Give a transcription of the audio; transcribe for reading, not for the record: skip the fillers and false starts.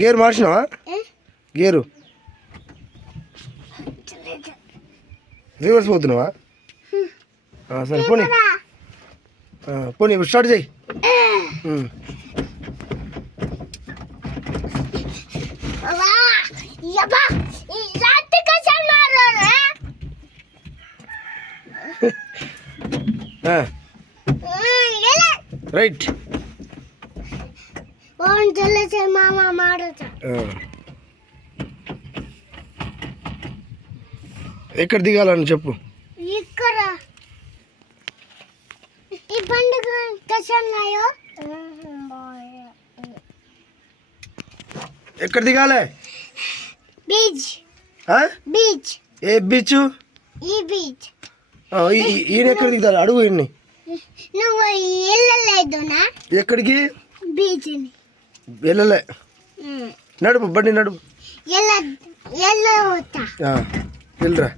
Gear మార్చినావా? Gear reverse పోతున్నావా? సరే పోనీ పోనీ ఇప్పుడు స్టార్ట్ చేయి. రైట్ ఎక్కడ దిగాలని చెప్పు. ఇక్కడ ఈ పండుగ కషాయాయో ఎక్కడ దిగాలి? బీచ్. బీచ్. ఏ బీచ్? ఈ బీచ్. ఈయన ఎక్కడ దిగుతారు? అడుగు ఈయన్ని. నువ్వు వెళ్ళలేదునా? ఎక్కడికి? బీచ్. వెళ్ళలే. నడుపు బండి నడుపు. వెళ్ళ వెళ్ళరా.